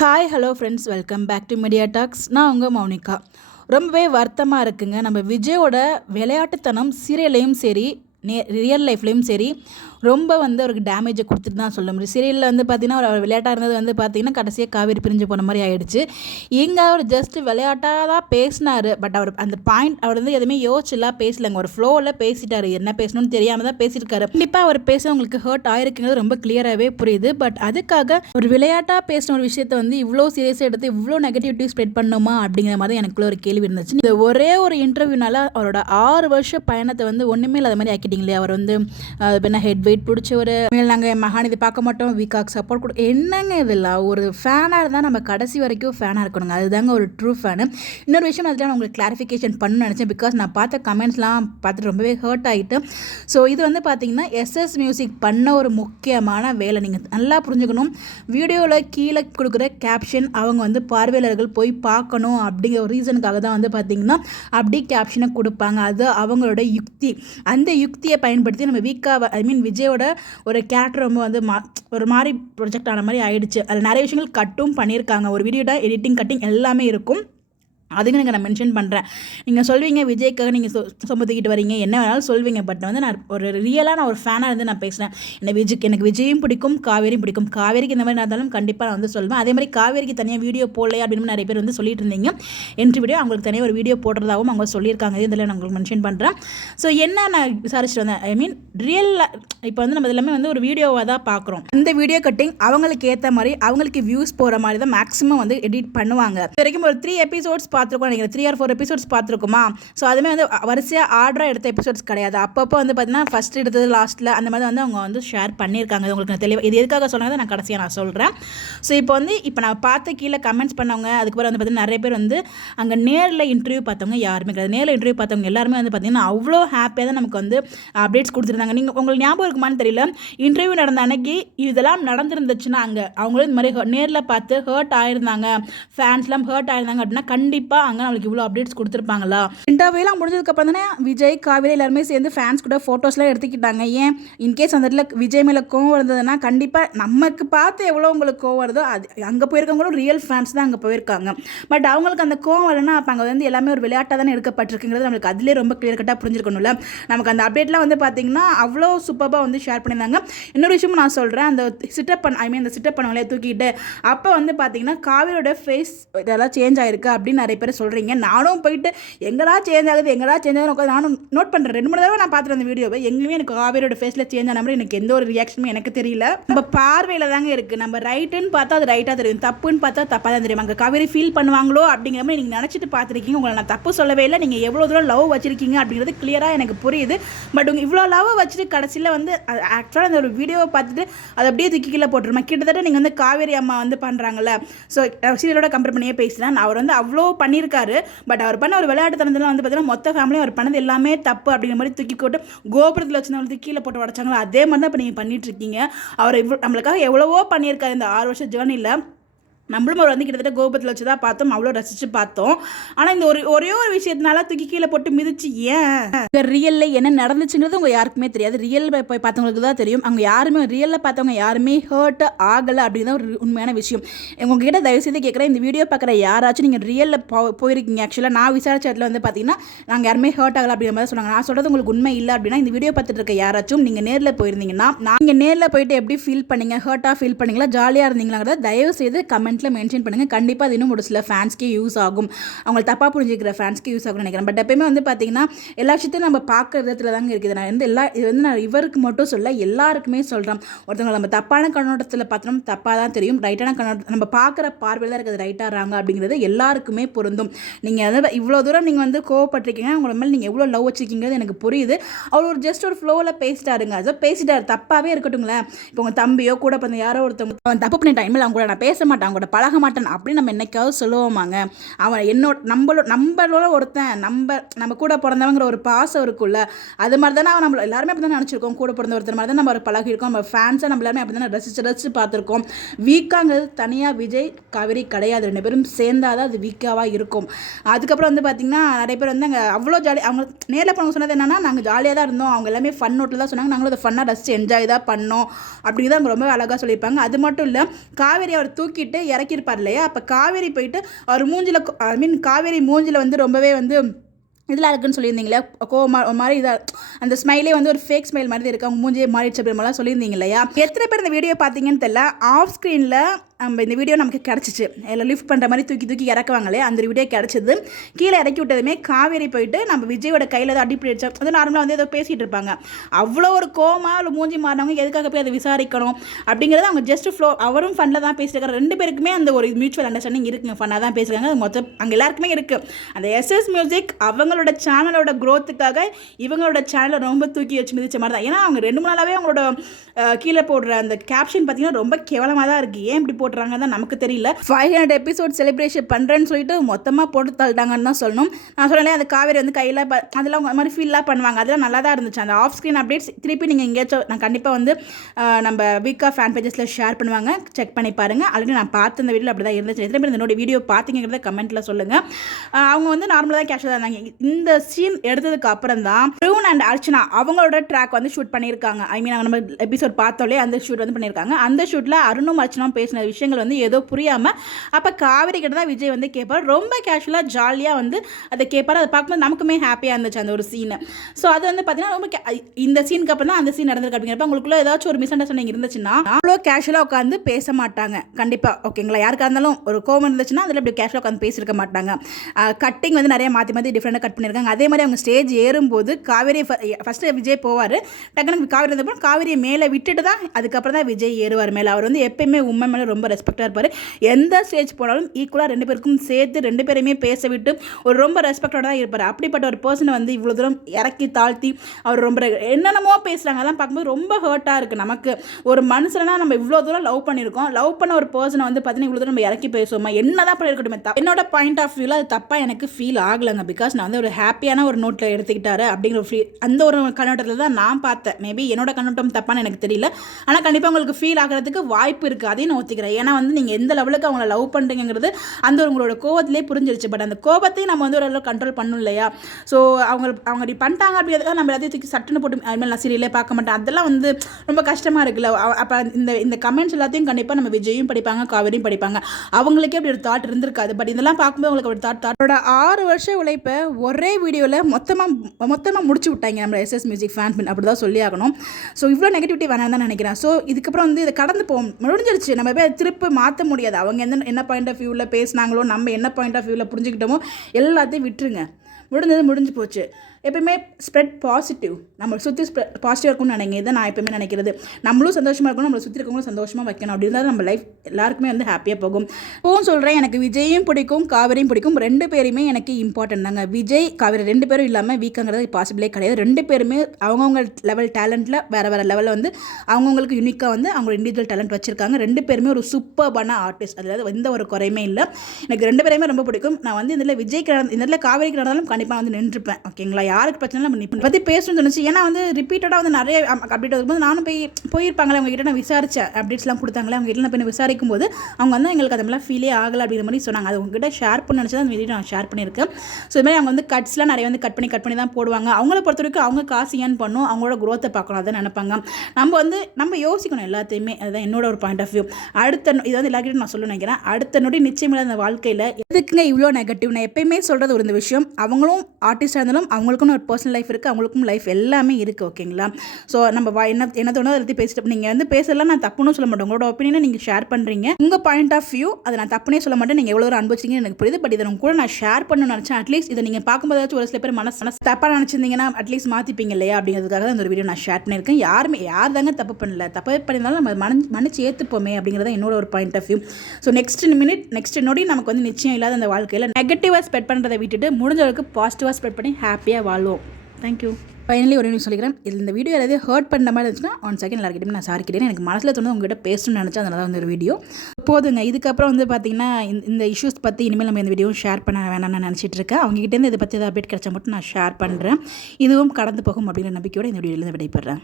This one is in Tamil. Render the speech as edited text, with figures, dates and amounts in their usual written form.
Hi hello friends, welcome back to media talks. நான் உங்கள் மௌனிகா. ரொம்பவே வருத்தமாக இருக்குங்க. நம்ம விஜயோட விளையாட்டுத்தனம் சீரியல்லையும் சரி, ரியல் லைஃப்லேயும் சரி, ரொம்ப அவருக்கு டேமேஜை கொடுத்துட்டு தான் சொல்ல முடியும். சீரியலில் பார்த்தீங்கன்னா அவர் விளையாட்டாக இருந்தது பார்த்தீங்கன்னா கடைசியாக காவேரி பிரிஞ்சு போன மாதிரி ஆகிடுச்சு. இங்கே அவர் ஜஸ்ட் விளையாட்டாக தான் பேசினார். பட் அவர் அந்த பாயிண்ட் அவர் எதுவுமே யோசிச்சுலாம் பேசலைங்க. ஒரு ஃப்ளோவில் பேசிட்டார். என்ன பேசணும்னு தெரியாமல் தான் பேசியிருக்காரு. கண்டிப்பாக அவர் பேச உங்களுக்கு ஹர்ட் ஆயிருக்குங்கிறது ரொம்ப கிளியராகவே புரியுது. பட் அதுக்காக ஒரு விளையாட்டாக பேசின ஒரு விஷயத்தை இவ்வளோ சீரியஸாக எடுத்து இவ்வளோ நெகட்டிவிட்டி ஸ்ப்ரெட் பண்ணுமா அப்படிங்கிற மாதிரி எனக்குள்ள ஒரு கேள்வி இருந்துச்சு. இந்த ஒரே ஒரு இன்டர்வியூனால அவரோட 6 வருஷ பயணத்தை ஒன்றுமே இல்லாத மாதிரி ஆக்கிட்டீங்களே. அவர் என்ன ஹெட் வெயிட் பிடிச்சவர், மேல் நாங்கள் மகாநிதி பார்க்க மாட்டோம், வீக்காக சப்போர்ட் கொடு, என்னங்க இதெல்லாம்? ஒரு ஃபேனாக இருந்தால் நம்ம கடைசி வரைக்கும் ஃபேனாக இருக்கணுங்க. அதுதாங்க ஒரு ட்ரூ ஃபேனு. இன்னொரு விஷயம் அதில் நான் உங்களுக்கு கிளாரிஃபிகேஷன் பண்ணணும்னு நினச்சேன். பிகாஸ் நான் பார்த்த கமெண்ட்ஸ்லாம் பார்த்துட்டு ரொம்பவே ஹர்ட் ஆகிட்டு. ஸோ இது பார்த்தீங்கன்னா எஸ்எஸ் மியூசிக் பண்ண ஒரு முக்கியமான வேலை. நீங்கள் நல்லா புரிஞ்சுக்கணும். வீடியோவில் கீழே கொடுக்குற கேப்ஷன் அவங்க பார்வையாளர்கள் போய் பார்க்கணும் அப்படிங்கிற ஒரு ரீசனுக்காக தான் பார்த்தீங்கன்னா அப்படி கேப்ஷனை கொடுப்பாங்க. அது அவங்களோட யுக்தி. அந்த யுக்தியை பயன்படுத்தி நம்ம விஜயோட ஒரு கேரக்டர் ரொம்ப ஒரு மாதிரி ப்ரொஜெக்ட் ஆன மாதிரி ஆயிடுச்சு. அதில் நிறைய விஷயங்கள் கட்டும் பண்ணியிருக்காங்க. ஒரு வீடியோட எடிட்டிங் கட்டிங் எல்லாமே இருக்கும். அதுக்கு நான் மென்ஷன் பண்ணுறேன். நீங்கள் சொல்வீங்க விஜய்க்காக நீங்கள் சுமத்திக்கிட்டு வரீங்க, என்ன வேணாலும் சொல்வீங்க. பட் நான் ஒரு ரியலாக நான் ஒரு ஃபேனாக நான் பேசுகிறேன். எனக்கு விஜயும் பிடிக்கும், காவேரியும் பிடிக்கும். காவேரிக்கு இந்த மாதிரி இருந்தாலும் கண்டிப்பாக நான் சொல்வேன். அதே மாதிரி காவேரிக்கு தனியாக வீடியோ போடலையா அப்படின்னு நிறைய பேர் சொல்லிட்டு இருந்தீங்க. என்ட்ரி வீடியோ அவங்களுக்கு தனியாக ஒரு வீடியோ போடுறதாகவும் அவங்க சொல்லியிருக்காங்க. இதில் நான் உங்களுக்கு மென்ஷன் பண்ணுறேன். ஸோ என்ன நான் விசாரிச்சுட்டு வந்தேன், ரியல் இப்போ நம்ம எல்லாமே ஒரு வீடியோவாக தான் பார்க்குறோம். இந்த வீடியோ கட்டிங் அவங்களுக்கு ஏற்ற மாதிரி அவங்களுக்கு வியூஸ் போகிற மாதிரி தான் மேக்ஸிமம் எடிட் பண்ணுவாங்க. இது வரைக்கும் ஒரு 3 எபிசோட்ஸ் பார்த்துருக்கோம் நினைக்கிறேன். 3 or 4 எபிசோட்ஸ் பார்த்துருக்குமா. ஸோ அதுவுமே வரிசையாக ஆர்டராக எடுத்த எபிசோட்ஸ் கிடையாது. அப்பப்போ பார்த்தீங்கன்னா ஃபஸ்ட் எடுத்தது லாஸ்ட்டில் அந்த மாதிரி அவங்க ஷேர் பண்ணியிருக்காங்க. உங்களுக்கு நான் தெளிவாக இது எதுக்காக சொன்னதை நான் கடைசியாக நான் சொல்கிறேன். ஸோ இப்போ நான் பார்த்த கீழே கமெண்ட்ஸ் பண்ணவங்க, அதுக்கப்புறம் பார்த்தீங்கன்னா நிறைய பேர் அங்கே நேரில் இன்டர்வியூ பார்த்தவங்க யாருமே கிடையாது. நேரில் இன்டர்வியூ பார்த்தவங்க எல்லாருமே பார்த்தீங்கன்னா அவ்வளோ ஹாப்பியாக தான் நமக்கு அப்டேட்ஸ் கொடுத்துருந்தாங்க. நீங்கள் உங்களுக்கு ஞாபகம் இருக்குமான்னு தெரியல, இன்டர்வியூ நடந்த அன்னைக்கு இதெல்லாம் நடந்துருந்துச்சுன்னா அங்கே அவங்களும் இந்த மாதிரி நேரில் பார்த்து ஹர்ட் ஆயிருந்தாங்க, ஃபேன்ஸ்லாம் ஹர்ட் ஆயிருந்தாங்க அப்படின்னா கண்டிப்பாக அங்கே நம்மளுக்கு இவ்வளோ அப்டேட்ஸ் கொடுத்துருப்பாங்களா. இன்டர்வியூலாம் முடிஞ்சதுக்கப்புறம் தானே விஜய் காவேரி எல்லாருமே சேர்ந்து ஃபேன்ஸ் கூட ஃபோட்டோஸ்லாம் எடுத்துக்கிட்டாங்க. ஏன் இன்கேஸ் அந்த இடத்துல விஜய் மேலே கோவம் இருந்ததுன்னா கண்டிப்பாக நமக்கு பார்த்து எவ்வளோ உங்களுக்கு கோவம் வருதோ அது அங்கே போயிருக்கவங்களும் ரியல் ஃபேன்ஸ் தான் அங்கே போயிருக்காங்க. பட் அவங்களுக்கு அந்த கோவம் வரலன்னா அப்போ அங்கே எல்லாமே ஒரு விளையாட்டாக தானே எடுக்கப்பட்டிருக்குங்கிறது நம்மளுக்கு அதிலே ரொம்ப கிளியர் கட்டாக புரிஞ்சிருக்கணும்ல. நமக்கு அந்த அப்டேட்லாம் பார்த்தீங்கன்னா அவ்வளோ சூப்பராக ஷேர் பண்ணியிருந்தாங்க. இன்னொரு விஷயமும் நான் சொல்கிறேன், அந்த சிட்டப் அந்த சிட்டப் பண்ணவங்களே தூக்கிட்டு அப்போ பார்த்தீங்கன்னா காவேரியோட ஃபேஸ் இதெல்லாம் சேஞ்ச் ஆயிருக்கு அப்படின்னு நிறைய பேர் சொல்கிறீங்க. நானும் போயிட்டு எங்கடா சேஞ்ச் ஆகுது நானும் நோட் பண்ணுறேன். 2-3 தடவை நான் பார்த்துட்டு அந்த வீடியோவை எங்கேயுமே எனக்கு காவேரியோட ஃபேஸில் சேஞ்ச் ஆன மாதிரி எனக்கு எந்த ஒரு ரியாக்ஷனுமே எனக்கு தெரியல. நம்ம பார்வையில் தாங்க இருக்குது. நம்ம ரைட்டுன்னு பார்த்தா அது ரைட்டாக தெரியும், தப்புன்னு பார்த்தா தப்பாக தான் தெரியும். அங்கே காவேரி ஃபீல் பண்ணுவாங்களோ அப்படிங்கிற மாதிரி நீங்கள் நினச்சிட்டு பார்த்துருக்கீங்க. உங்களை நான் தப்பு சொல்லவே இல்லை. நீங்கள் எவ்வளோ தூரம் லவ் வச்சிருக்கீங்க அப்படிங்கிறது கிளியராக எனக்கு புரியுது. பட் உங்கள் இவ்வளோ லவ் வச்சுட்டு கடைசியில் ஆக்சுவலாக அந்த ஒரு வீடியோவை பார்த்துட்டு அதை அப்படியே தூக்கி கீழே போட்டுருமா. கிட்டத்தட்ட நீங்கள் காவேரி அம்மா பண்ணுறாங்கல்ல. ஸோ சீரியலோட கம்பேர் பண்ணியே பேசுகிறேன். அவர் அவ்வளோ பண்ணியிருக்காரு. பட் அவர் பண்ண ஒரு விளையாட்டுத்தனத்தில் பார்த்தீங்கன்னா மொத்த ஃபேமிலியும் அவர் பண்ணது எல்லாமே தப்பு அப்படிங்கிற மாதிரி தூக்கி போட்டு கோபுரத்தில் வச்சு கீழே போட்டு உடச்சாங்களோ அதே மாதிரி தான் இப்போ நீங்கள் பண்ணிட்டு இருக்கீங்க. அவர் நம்மளுக்காக எவ்வளவோ பண்ணியிருக்காரு இந்த 6 வருஷ ஜேர்னியில். நம்மளும் அவர் கிட்டத்தட்ட கோபுரத்தில் வச்சு தான் பார்த்தோம், அவ்வளோ ரசித்து பார்த்தோம். ஆனால் இந்த ஒரே ஒரு விஷயத்தினால தூக்கி கீழே போட்டு மிதிச்சு ஏன் ரியலில் என்ன நடந்துச்சுங்கிறது உங்கள் யாருக்குமே தெரியாது. ரியல் போய் பார்த்தவங்களுக்கு தான் தெரியும். அவங்க யாருமே ரியலில் பார்த்தவங்க யாருமே ஹர்ட் ஆகலை அப்படின்னு தான் ஒரு உண்மையான விஷயம். உங்ககிட்ட தயவுசெய்து கேட்குறேன், இந்த வீடியோ பார்க்குற யாராச்சும் நீங்கள் ரியலில் போயிருக்கீங்க. ஆக்சுவலாக நான் விசாரிச்ச இடத்துல பார்த்தீங்கன்னா நாங்கள் யாருமே ஹர்ட் ஆகலை அப்படிங்கிற மாதிரி சொன்னாங்க. நான் சொல்கிறது உங்களுக்கு உண்மை இல்லை அப்படின்னா இந்த வீடியோ பார்த்துட்டு இருக்க யாராச்சும் நீங்கள் நேரில் போயிருந்தீங்கன்னா நீங்கள் நேரில் போயிட்டு எப்படி ஃபீல் பண்ணீங்க, ஹர்ட்டாக ஃபீல் பண்ணீங்களா, ஜாலியாக இருந்தீங்களாங்கிறத தயவுசெய்து கமெண்ட் மென்ஷன் பண்ணுங்கள். கண்டிப்பாக அது இன்னும் ஒரு சில ஃபேன்ஸ்க்கே யூஸ் ஆகும். அவங்க தப்பாக புரிஞ்சுக்கிற ஃபேன்ஸ்க்கு யூஸ் ஆகும்னு நினைக்கிறேன். பட் எப்பயுமே பார்த்தீங்கன்னா எல்லா விஷயத்தையும் நம்ம பார்க்குற விதத்தில் தாங்க இருக்குது. நான் இது நான் இவருக்கு மட்டும் சொல்ல எல்லாருக்குமே சொல்கிறேன். ஒருத்தவங்க நம்ம தப்பான கண்ணோட்டத்தில் பார்த்தோம் தப்பாக தான் தெரியும், ரைட்டான கண்ணோட்டம் நம்ம பார்க்குற பார்வையில் தான் இருக்குது ரைட்டாகிறாங்க அப்படிங்கிறது எல்லாருக்குமே பொருந்தும். நீங்கள் இவ்வளோ தூரம் நீங்கள் கோவப்பட்டிருக்கீங்க, உங்களோட மேலே நீங்கள் எவ்வளோ லவ் வச்சுருக்கீங்கிறது எனக்கு புரியுது. அவர் ஒரு ஜஸ்ட் ஒரு ஃப்ளோவில் பேசிட்டாருங்க. அதை பேசிட்டார், தப்பாகவே இருக்கட்டுங்களேன். இப்போ உங்கள் தம்பியோ கூட பிறந்த யாரோ ஒருத்தவங்க அவன் தப்பு பண்ண டைமில் அவங்க கூட நான் பேச மாட்டேன், அவங்க கூட பழக மாட்டேன் அப்படின்னு நம்ம என்னைக்காவது சொல்லுவோமாங்க? அவன் நம்மளோட ஒருத்தன் நம்ம கூட பிறந்தவங்கிற ஒரு பாசம் இருக்குல்ல, அது மாதிரி தானே நம்ம எல்லாருமே அப்படி தான் நினச்சிருக்கோம். கூட பிறந்த ஒருத்தர் மாதிரி தான் நம்ம ஒரு பழகிருக்கோம். நம்ம ஃபேன்ஸை நம்ம எல்லாருமே அப்படி தான் ரசிச்சு பார்த்துருக்கோம். வீக்காங்கிறது தனியாக விஜய் காவேரி கிடையாது, 2 பேரும் சேர்ந்தாதான் அது வீக்காவாக இருக்கும். அதுக்கப்புறம் பார்த்தீங்கன்னா நிறைய பேர் அங்கே அவ்வளோ ஜாலி. அவங்க நேரில் பண்ண சொன்னது என்னன்னா நாங்கள் ஜாலியாக தான் இருந்தோம், அவங்க எல்லாமே ஃபன் நோட்டில் தான் சொன்னாங்க, நாங்களும் அதை ஃபன்னாக ரசித்து என்ஜாய் தான் பண்ணோம் அப்படிங்கிறது அவங்க ரொம்ப அழகாக சொல்லியிருப்பாங்க. அது மட்டும் இல்லை, காவேரி அவர் தூக்கிட்டு இறக்கியிருப்பார் இல்லையா, அப்போ காவேரி போயிட்டு அவர் மூஞ்சில் காவேரி மூஞ்சில் வந்து ரொம்பவே வந்து இதெல்லாம் இருக்குன்னு சொல்லியிருந்தீங்களா, கோவமா ஒரு மாதிரி இதாக அந்த ஸ்மைலே வந்து ஒரு ஃபேக் ஸ்மைல் மாதிரி இருக்குது, அவங்க மூஞ்சியே மாறிடுச்சு அப்படி மாதிரிலாம் சொல்லியிருந்தீங்க இல்லையா. எத்தனை பேர் இந்த வீடியோ பார்த்தீங்கன்னு தெரியல. ஆஃப் ஸ்க்ரீனில் நம்ம இந்த வீடியோ நமக்கு கிடச்சிச்சு, எல்லாம் லிஃப்ட் பண்ணுற மாதிரி தூக்கி தூக்கி இறக்குவாங்களே, அந்த வீடியோ கிடச்சிது. கீழே இறக்கி விட்டதுமே காவேரி போயிட்டு நம்ம விஜயோட கையில் ஏதோ அடிப்படி அடிச்சா அது நார்மலாக வந்து ஏதோ பேசிகிட்டு இருப்பாங்க. அவ்வளோ ஒரு கோமா இல்லை மூஞ்சி மாறினவங்க எதுக்காக போய் அதை விசாரிக்கணும் அப்படிங்கிறது அவங்க ஜஸ்ட் ஃப்ளோ. அவரும் ஃபனில் தான் பேசியிருக்காரு. ரெண்டு பேருக்குமே அந்த ஒரு மியூச்சுவல் அண்டர்ஸ்டாண்டிங் இருக்குங்க, ஃபன்னாக தான் பேசுகிறாங்க. அது மொத்தம் அங்கே எல்லாருக்குமே இருக்குது. அந்த எஸ்எஸ் மியூசிக் அவங்களோட சேனலோட க்ரோத்துக்காக இவங்களோட சேனலை ரொம்ப தூக்கி வச்சு மிதிச்ச மாதிரி தான். ஏன்னா அவங்க 2 3 நாளாகவே அவங்களோட கீழே போடுற அந்த கேப்ஷன் பார்த்தீங்கன்னா ரொம்ப கேவலமாக தான் இருக்குது. ஏன் இப்படி போட்டுறாங்க தான் நமக்கு தெரியல. 500 எபிசோட் செலிப்ரேஷன் பண்ணுறேன்னு சொல்லிட்டு மொத்தமாக போட்டு தள்ளிட்டாங்கன்னு தான் சொல்லணும். நான் சொல்லலை அந்த காவேரி வந்து கையில் அதெல்லாம் அவங்க மாதிரி ஃபீல்லாம் பண்ணுவாங்க, அதெல்லாம் நல்லா தான் இருந்துச்சு. அந்த ஆஃப் ஸ்க்ரீன் அப்டேட்ஸ் திருப்பி நீங்கள் எங்கேயாச்சும் நான் கண்டிப்பாக வந்து நம்ம வீக்கா ஃபேன் பேஜஸில் ஷேர் பண்ணுவாங்க, செக் பண்ணி பாருங்கள். ஆல்ரெடி நான் பார்த்து இந்த வீடியோவில் அப்படி தான் இருந்துச்சு. எத்தனை பேர் இந்த வீடியோ பார்த்தீங்கிறத கமெண்ட்டில் சொல்லுங்கள். அவங்க வந்து நார்மலாக தான் கேஷுவலாக இருந்தாங்க. இந்த சீன் எடுத்ததுக்கு அப்புறம் தான் ப்ரூன் அண்ட் அர்ச்சனா அவங்களோட ட்ராக் வந்து ஷூட் பண்ணியிருக்காங்க. ஐ மீன் நம்ம எபிசோட் பார்த்தோலே அந்த ஷூட் வந்து பண்ணியிருக்காங்க. அந்த ஷூட்டில் அருணும் அர்ச்சனாவும் பேசின விஷயங்கள் வந்து ஏதோ புரியாமல் அப்போ காவேரி கிட்ட தான் விஜய் வந்து கேட்பார். ரொம்ப கேஷுவலாக ஜாலியாக வந்து அதை கேட்பார். அதை பார்க்கும்போது நமக்குமே ஹாப்பியாக இருந்துச்சு அந்த ஒரு சீனு. ஸோ அது வந்து பார்த்தீங்கன்னா ரொம்ப இந்த சீனுக்கு அப்புறம் தான் அந்த சீன் நடந்திருக்கு. அப்படிங்கிறப்ப உங்களுக்குள்ள ஏதாச்சும் ஒரு மிஸ் அண்டர்ஸ்டாண்டிங் இருந்துச்சுன்னா அவ்வளோ கேஷுவலாக உட்காந்து பேச மாட்டாங்க கண்டிப்பாக. ஓகேங்களா, யாருக்காக இருந்தாலும் ஒரு கோவம் இருந்துச்சுன்னா அதில் இப்படி கேஷுவலாக உட்காந்து பேசியிருக்க மாட்டாங்க. கட்டிங் வந்து நிறைய மாற்றி மாற்றி டிஃப்ரெண்டாக கட் பண்ணியிருக்காங்க. அதே மாதிரி அவங்க ஸ்டேஜ் ஏறும்போது காவேரி ஃபஸ்ட்டு விஜய் போவார், டக்குனு காவேரி இருந்தப்போ காவேரியை மேலே விட்டுட்டு தான் அதுக்கப்புறம் தான் விஜய் ஏறுவார் மேலே. அவர் வந்து எப்பயுமே உண்மை மேலே ரொம்ப ரெஸ்பெக்டாக இருப்பார். எந்த ஸ்டேஜ் போனாலும் ஈக்குவலாக 2 பேருக்கும் சேர்த்து 2 பேரையுமே பேச விட்டு ஒரு ரொம்ப ரெஸ்பெக்டோட தான் இருப்பார். அப்படிப்பட்ட ஒரு பர்சனை வந்து இவ்வளோ தூரம் இறக்கி தாழ்த்தி அவர் ரொம்ப என்னென்னமோ பேசுகிறாங்க. அதெல்லாம் பார்க்கும்போது ரொம்ப ஹர்ட்டாக இருக்குது நமக்கு. ஒரு மனுஷனா நம்ம இவ்வளோ தூரம் லவ் பண்ணியிருக்கோம், லவ் பண்ண ஒரு பர்சனை வந்து பார்த்தீங்கன்னா இவ்வளோ தூரம் நம்ம இறக்கி பேசுவோமா, என்ன தான் பண்ணியிருக்கட்டுமே. என்னோட பாயிண்ட் ஆஃப் வியூவில் அது தப்பாக எனக்கு ஃபீல் ஆகலைங்க. பிகாஸ் நான் வந்து ஒரு ஹாப்பியான ஒரு நோட்டில் எடுத்துக்கிட்டாரு அப்படிங்கிற அந்த ஒரு கண்ணோட்டத்தில் தான் நான் பார்த்தேன். மேபி என்னோட கண்ணோட்டம் தப்பான்னு எனக்கு தெரியல. ஆனால் கண்டிப்பாக உங்களுக்கு ஃபீல் ஆகிறதுக்கு வாய்ப்பு இருக்குது, அதையும் நான் ஒத்துக்கிறேன். ஏன்னா வந்து நீங்கள் எந்த லெவலுக்கு அவங்கள லவ் பண்ணுறீங்கிறது அந்த உங்களோட கோபத்திலே புரிஞ்சிருச்சு. பட் அந்த கோபத்தையும் நம்ம வந்து ஓரளவு கண்ட்ரோல் பண்ணணும் இல்லையா. ஸோ அவங்க அப்படி பண்ணிட்டாங்க அப்படிங்கிறதுக்காக நம்ம எல்லாத்தையும் தூக்கி சட்டுன்னு போட்டு அதுமாதிரி நான் சீரியலே பார்க்க மாட்டேன். அதெல்லாம் வந்து ரொம்ப கஷ்டமாக இருக்குல்ல. அப்போ இந்த கமெண்ட்ஸ் எல்லாத்தையும் கண்டிப்பாக நம்ம விஜயும் படிப்பாங்க, காவேரியும் படிப்பாங்க. அவங்களுக்கே அப்படி ஒரு தாட் இருந்திருக்காது. பட் இதெல்லாம் பார்க்கும்போது அவங்களுக்கு ஒரு தாட்டோட 6 வருஷம் உழைப்பை ஒரே வீடியோவில் மொத்தமாக முடிச்சு விட்டாங்க நம்ம எஸ்எஸ் மியூசிக் ஃபேன் அப்படி தான் சொல்லி ஆகணும். ஸோ இவ்வளோ நெகட்டிவிட்டி வேணாம் தான் நினைக்கிறேன். ஸோ இதுக்கப்புறம் வந்து இதை கடந்து போகும், முடிஞ்சிருச்சு. நம்ம போய் திருப்பி மாற்ற முடியாது. அவங்க என்ன பாயிண்ட் ஆஃப் வியூவில் பேசினாங்களோ, நம்ம என்ன பாயிண்ட் ஆஃப் வியூவில் புரிஞ்சுக்கிட்டோமோ எல்லாத்தையும் விட்டுருங்க. முடிஞ்சு போச்சு. எப்பயுமே ஸ்ப்ரெட் பாசிட்டிவ், நம்மளை சுற்றி பாசிட்டிவாக இருக்கும்னு நினைங்க. இதை நான் எப்பயுமே நினைக்கிறது. நம்மளும் சந்தோஷமாக இருக்கணும், நம்மளை சுற்றி இருக்கவங்களும் சந்தோஷமாக வைக்கணும். அப்படி இருந்தால் நம்ம லைஃப் எல்லாருக்குமே வந்து ஹாப்பியாக போகும். இப்போவும் சொல்கிறேன், எனக்கு விஜயும் பிடிக்கும், காவேரியும் பிடிக்கும். 2 பேருமே எனக்கு இம்பார்ட்டன்ட் தாங்க. விஜய் காவேரி 2 பேரும் இல்லாமல் வீக்காங்கிறது பாசிபிளே கிடையாது. 2 பேருமே அவங்கவுங்க லெவல் டேலண்ட்டில் வேறு லெவலில் வந்து அவங்கவுங்களுக்கு யூனிக்காக வந்து அவங்களோட இண்டிவிஜுவல் டேலண்ட் வச்சுருக்காங்க. 2 பேருமே ஒரு சூப்பர்பான ஆர்டிஸ்ட், அதில் எந்த ஒரு குறையுமே இல்லை. எனக்கு 2 பேருமே ரொம்ப பிடிக்கும். நான் வந்து இதில் விஜய்க்கு இதில் காவேரிக்கு நடந்தாலும் கண்டிப்பாக வந்து நின்றுப்பேன். ஓகேங்களா, யாருக்கு பிரச்சனை நம்ம பற்றி பேசணும்னு தோணுச்சு. ஏன்னா வந்து ரிப்பீட்டடாக வந்து நிறைய அப்டேட் வரும்போது நானும் போயிருப்பாங்களே அவங்ககிட்ட நான் விசாரித்தேன், அப்டேட்ஸ்லாம் கொடுத்தாங்களே அவங்ககிட்ட நான் போய் விசாரிக்கும் போது அவங்க வந்து எங்களுக்கு அதெல்லாம் ஃபீலே ஆகலை அப்படிங்கிற மாதிரி சொன்னாங்க. அது உங்ககிட்ட ஷேர் பண்ண நினச்சா அந்த வீடியோ நான் ஷேர் பண்ணியிருக்கேன். ஸோ இது மாதிரி அவங்க வந்து கட்ஸ்லாம் நிறைய வந்து கட் பண்ணி தான் போடுவாங்க. அவங்கள பொறுத்த வரைக்கும் அவங்க காசு ஏன் பண்ணும், அவங்களோட க்ரோத்தை பார்க்கணும், அதை நினைப்பாங்க. நம்ம யோசிக்கணும் எல்லாத்தையுமே. அதுதான் என்னோட ஒரு பாயிண்ட் ஆஃப் வியூ. இதை வந்து எல்லாருக்கிட்டும் நான் சொல்ல நினைக்கிறேன். அடுத்த நொடி நிச்சயமில்லை அந்த வாழ்க்கையில் எதுக்குங்க இவ்வளோ நெகட்டிவ். நான் எப்பயுமே சொல்கிறது ஒரு இந்த விஷயம், அவங்களும் ஆர்டிஸ்டாக இருந்தாலும் அவங்களுக்குன்னு ஒரு பர்சனல் லைஃப் இருக்குது, அவங்களுக்கும் லைஃப் எல்லாமே இருக்குது. ஓகேங்களா, ஸோ நம்ம என்ன தோணுதோ அதை பேசிட்டு நீங்கள் வந்து பேசலாம். நான் தப்புன்னு சொல்ல மாட்டேன். உங்களோட ஒப்பீனியனை நீங்கள் ஷேர் பண்ணுறீங்க, உங்கள் பாயிண்ட் ஆஃப் வியூ. அதை நான் தப்புனே சொல்ல மாட்டேன். நீங்கள் எவ்வளோ அனுபவிச்சிங்கன்னு எனக்கு புரியுது. பட் இதை கூட நான் ஷேர் பண்ணணும்னு நினச்சேன். அட்லீஸ்ட் இதை நீங்கள் பார்க்கும்போதாச்சும் ஒரு சில பேர் மனசு தப்பாக நினச்சிருந்தீங்கன்னா அட்லீஸ்ட் மாற்றிப்பீங்க இல்லையா அப்படிங்கிறதுக்காக தான் இந்த ஒரு வீடியோ நான் ஷேர் பண்ணியிருக்கேன். யார் தாங்க தப்பு பண்ணல, தப்பு பண்ணியிருந்தாலும் நம்ம மன்னிச்சு ஏற்றுப்போமே அப்படிங்கிறத என்னோட ஒரு point of view. So next நொடி நமக்கு வந்து நிச்சயம் இல்லாத அந்த வாழ்க்கையில் நெகட்டிவாக ஸ்ப்ரெட் பண்ணுறதை விட்டுட்டு முடிஞ்சவருக்கு பாசிட்டிவாக ஸ்ப்ரெட் பண்ணி ஹாப்பியாக வாழ்வோம். தேங்க்யூ. ஃபைனலி ஒரு நியூஸ் சொல்லிக்கிறேன். இந்த வீடியோ ஏதாவது ஹர்ட் பண்ண மாதிரி இருந்துச்சுன்னா 1 செகண்ட் எல்லாருக்கிட்டையும் நான் சாரி கேட்டேன். எனக்கு மனசில் தோணுது உங்கள்கிட்ட பேசணும்னு நினச்சா அதனால தான் வந்து ஒரு வீடியோ போதுங்க. இதுக்கப்புறம் வந்து பார்த்திங்கன்னா இந்த இஷ்யூஸ் பற்றி இனிமேல் நம்ம இந்த வீடியோவும் ஷேர் பண்ண வேணாம்னு நான் நினச்சிட்டு இருக்கேன். அவங்ககிட்டேருந்து இதை பற்றி ஏதாவது அப்டேட் கிடச்சா மட்டும் நான் ஷேர் பண்ணுறேன். இதுவும் கடந்து போகும் அப்படிங்கிற நம்பிக்கையோடு இந்த வீடியோலேருந்து விடைபெறேன்.